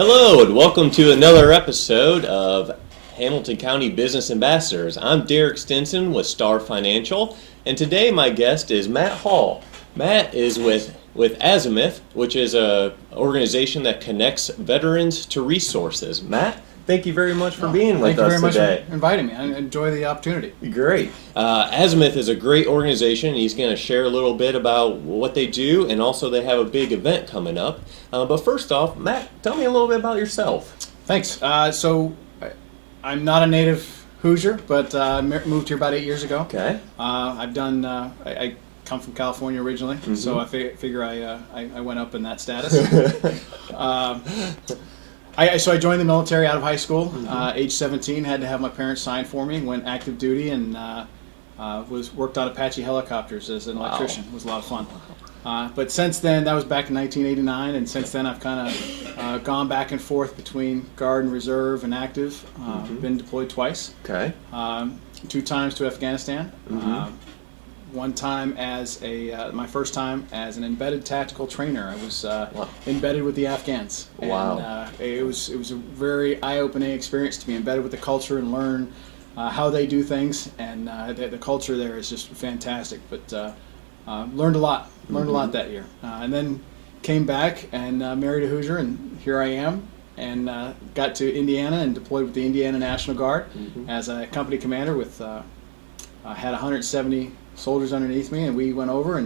Hello, and welcome to another episode of Hamilton County Business Ambassadors. I'm Derek Stinson with Star Financial, and today my guest is Matt Hall. Matt is with Azimuth, which is an organization that connects veterans to resources. Matt, thank you very much for being with us today. Thank you very much for inviting me. I enjoy the opportunity. Great. Azimuth is a great organization. He's going to share a little bit about what they do, and also they have a big event coming up. But first off, Matt, tell me a little bit about yourself. Thanks. I'm not a native Hoosier, but I moved here about 8 years ago. Okay. I come from California originally, so I figure I went up in that status. So I joined the military out of high school, age 17. Had to have my parents sign for me. Went active duty and worked on Apache helicopters as an electrician. It was a lot of fun. But since then, that was back in 1989, and since then I've kind of gone back and forth between Guard and Reserve and active. Been deployed twice. Okay. 2 times to Afghanistan. One time as my first time as an embedded tactical trainer. I was embedded with the Afghans. And, wow. It was a very eye-opening experience to be embedded with the culture and learn how they do things. And the culture there is just fantastic. But learned a lot. Learned a lot that year. And then came back and married a Hoosier, and here I am. And got to Indiana and deployed with the Indiana National Guard as a company commander with had 170 soldiers underneath me, and we went over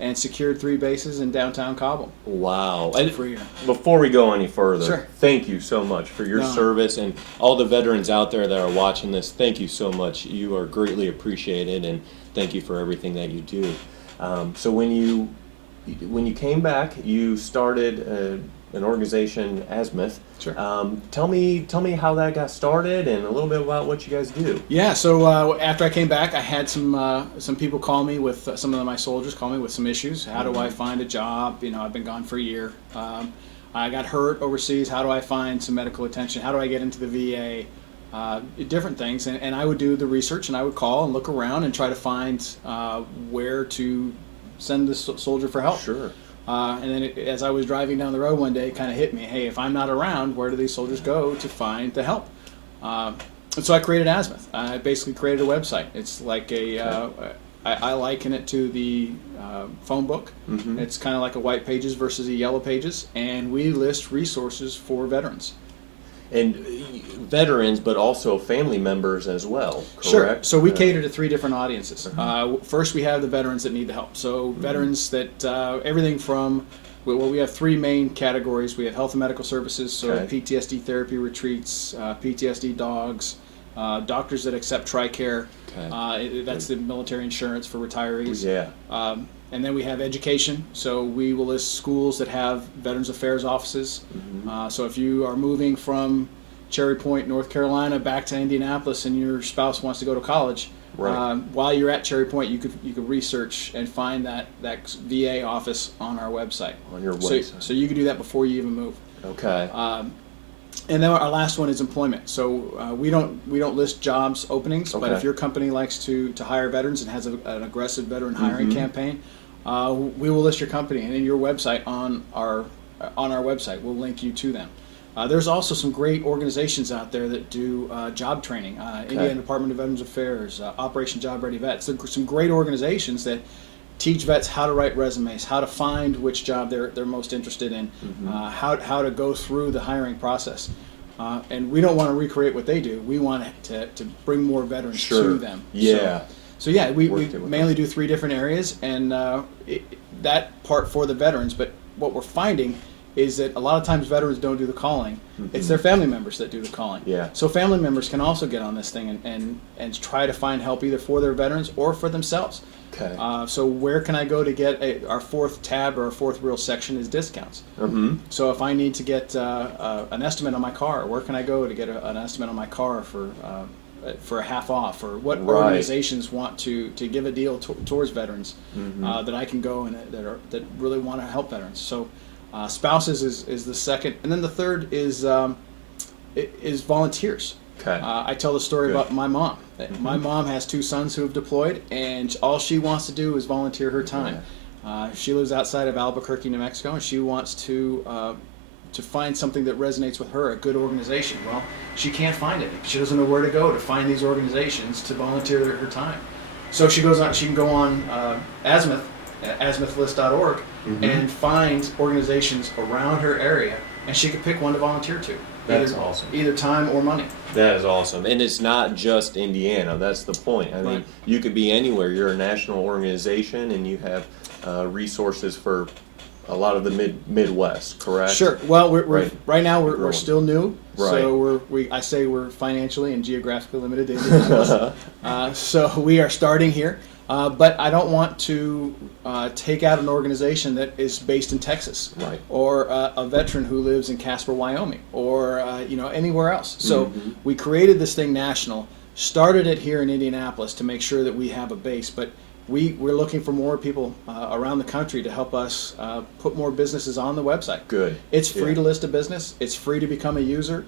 and secured 3 bases in downtown Kabul. Wow. And for a year. Before we go any further, Sure. Thank you so much for your service, and all the veterans out there that are watching this, thank you so much. You are greatly appreciated, and thank you for everything that you do. So when you came back, you started an organization, Azimuth. Sure. Tell me how that got started and a little bit about what you guys do. Yeah. So after I came back, I had some people call me with some of my soldiers call me with some issues. How do I find a job? I've been gone for a year. I got hurt overseas. How do I find some medical attention? How do I get into the VA? Different things. And I would do the research, and I would call and look around and try to find where to send the soldier for help. Sure. And then as I was driving down the road one day, it kind of hit me, hey, if I'm not around, where do these soldiers go to find the help? And so I created Azimuth. I basically created a website. It's like I liken it to the phone book. It's kind of like a white pages versus a yellow pages, and we list resources for veterans. And veterans, but also family members as well, correct? Sure. So we cater to 3 different audiences. First, we have the veterans that need the help. So veterans that, everything from, we have 3 main categories. We have health and medical services, so PTSD therapy retreats, PTSD dogs, doctors that accept TRICARE. That's the military insurance for retirees. Yeah. And then we have education, so we will list schools that have Veterans Affairs offices. So if you are moving from Cherry Point, North Carolina, back to Indianapolis, and your spouse wants to go to college, while you're at Cherry Point, you could research and find that VA office on our website. On your website. So you can do that before you even move. Okay. And then our last one is employment. So we don't list jobs openings, but if your company likes to hire veterans and has an aggressive veteran hiring campaign, we will list your company and in your website on our website. We'll link you to them. There's also some great organizations out there that do job training. Indiana Department of Veterans Affairs, Operation Job Ready Vets. So some great organizations that teach vets how to write resumes, how to find which job they're most interested in, how to go through the hiring process. And we don't want to recreate what they do. We want to bring more veterans to them. Yeah. So we mainly do 3 different areas, and that part for the veterans. But what we're finding is that a lot of times veterans don't do the calling. It's their family members that do the calling. Yeah. So family members can also get on this thing and try to find help either for their veterans or for themselves. Okay. So where can I go to get our 4th tab or our 4th real section is discounts. So if I need to get an estimate on my car, where can I go to get an estimate on my car for a half off, or what organizations want to give a deal towards veterans that I can go and that really want to help veterans. So spouses is the second, and then the third is volunteers. I tell the story about my mom. My mom has 2 sons who have deployed, and all she wants to do is volunteer her time. She lives outside of Albuquerque, New Mexico, and she wants to to find something that resonates with her, a good organization. Well, she can't find it. She doesn't know where to go to find these organizations to volunteer her time. So she goes on. She can go on Azimuth, azimuithlist.org, and find organizations around her area, and she could pick one to volunteer to. That's awesome. Either time or money. That is awesome. And it's not just Indiana. That's the point. I mean, you could be anywhere. You're a national organization, and you have resources for a lot of the Midwest, correct? Sure. Well, right now we're still new, Right. so I say we're financially and geographically limited to Indianapolis. So we are starting here, but I don't want to take out an organization that is based in Texas, Right. or a veteran who lives in Casper, Wyoming, or anywhere else. So we created this thing national, started it here in Indianapolis to make sure that we have a base, but we're looking for more people around the country to help us put more businesses on the website. Good. It's free to list a business. It's free to become a user.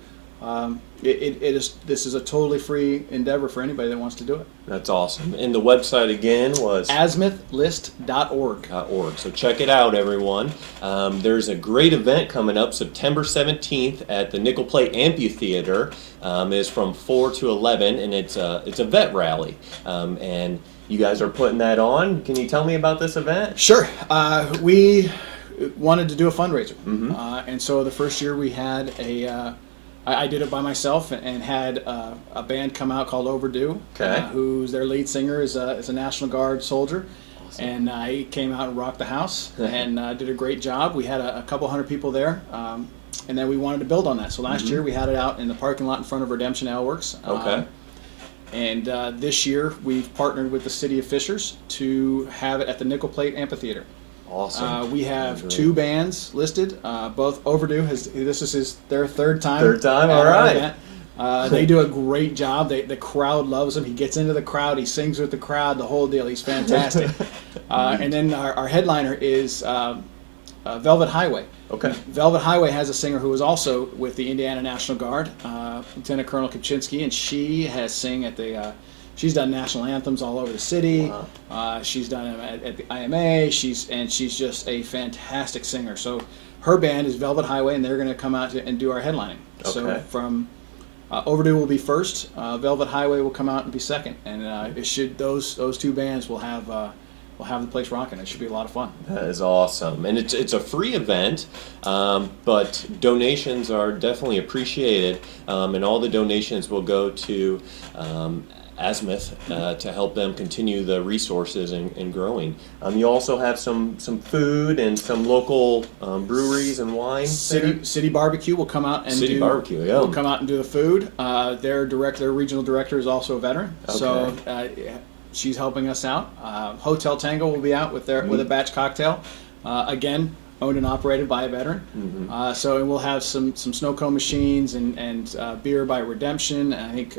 This is a totally free endeavor for anybody that wants to do it. That's awesome. And the website again was azimuithlist.org. So check it out, everyone. There's a great event coming up September 17th at the Nickel Plate Amphitheater. It's from 4 to 11, and it's a vet rally. And you guys are putting that on. Can you tell me about this event? Sure. We wanted to do a fundraiser. And so the first year we had I did it by myself and had a band come out called Overdue, who's their lead singer is a National Guard soldier. Awesome. And he came out and rocked the house and did a great job. We had a couple hundred people there. And then we wanted to build on that. So last year we had it out in the parking lot in front of Redemption Ale Works. And this year we've partnered with the City of Fishers to have it at the Nickel Plate Amphitheater. Awesome. We have two bands listed. Both Overdue this is their third time. All right. They do a great job. The crowd loves him. He gets into the crowd. He sings with the crowd. The whole deal. He's fantastic. And then our headliner is Velvet Highway. Okay. Velvet Highway has a singer who is also with the Indiana National Guard, Lieutenant Colonel Kopchinsky, and she has sing at the. She's done national anthems all over the city. Wow. She's done them at the IMA. She's just a fantastic singer. So her band is Velvet Highway, and they're going to come out and do our headlining. Okay. So from Overdue will be first. Velvet Highway will come out and be second, and those two bands will have the place rocking. It should be a lot of fun. That is awesome, and it's a free event, but donations are definitely appreciated, and all the donations will go to Azimuth to help them continue the resources and growing. You also have some food and some local breweries and wine. City Barbecue will come out and will come out and do the food. Their regional director is also a veteran, so she's helping us out. Hotel Tango will be out with a batch cocktail, again owned and operated by a veteran. So we'll have some snow cone machines and beer by Redemption. And I think.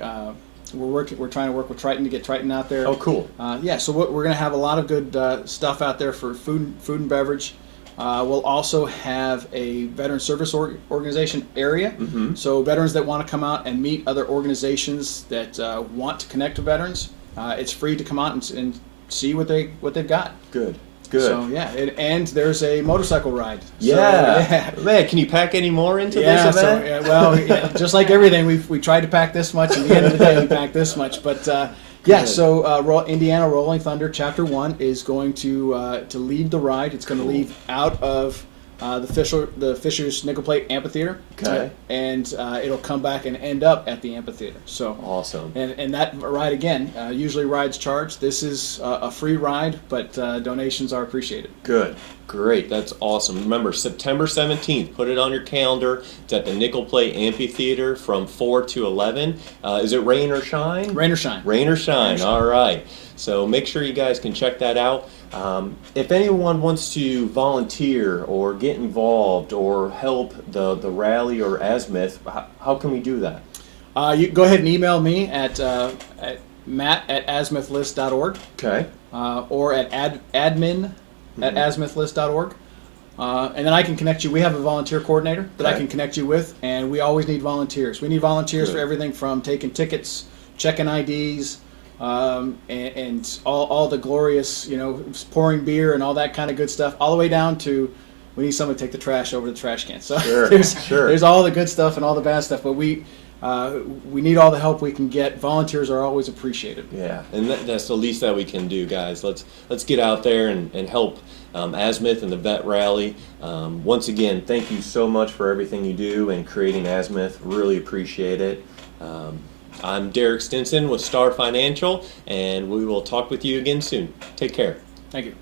We're trying to work with Triton to get Triton out there. Oh, cool. So we're going to have a lot of good stuff out there for food and beverage. We'll also have a veteran service organization area. So veterans that want to come out and meet other organizations that want to connect to veterans, it's free to come out and see what they've got. Good. So and there's a motorcycle ride. Man, can you pack any more into this event? Just like everything, we tried to pack this much. At the end of the day, we packed this much. But so Indiana Rolling Thunder Chapter 1 is going to lead the ride. It's going to leave out of the Fishers Nickel Plate Amphitheater. Okay. And it'll come back and end up at the amphitheater. So awesome. And that ride again, usually rides charged. This is a free ride, but donations are appreciated. Good. Great. That's awesome. Remember, September 17th, put it on your calendar. It's at the Nickel Plate Amphitheater from 4 to 11. Is it rain or shine? Rain or shine. Rain or shine. All right. So make sure you guys can check that out. If anyone wants to volunteer or get involved or help the rally or Azimuth, how can we do that? You go ahead and email me at matt@azimuithlist.org. Okay. Or at admin@azimuithlist.org. And then I can connect you. We have a volunteer coordinator that I can connect you with, and we always need volunteers. We need volunteers for everything from taking tickets, checking IDs, and all the glorious, pouring beer and all that kind of good stuff, all the way down to we need someone to take the trash over to the trash can. So Sure, there's all the good stuff and all the bad stuff, but we need all the help we can get. Volunteers are always appreciated. Yeah, and that's the least that we can do, guys. Let's get out there and help Azimuth and the Vet Rally. Once again, thank you so much for everything you do and creating Azimuth. Really appreciate it. I'm Derek Stinson with Star Financial, and we will talk with you again soon. Take care. Thank you.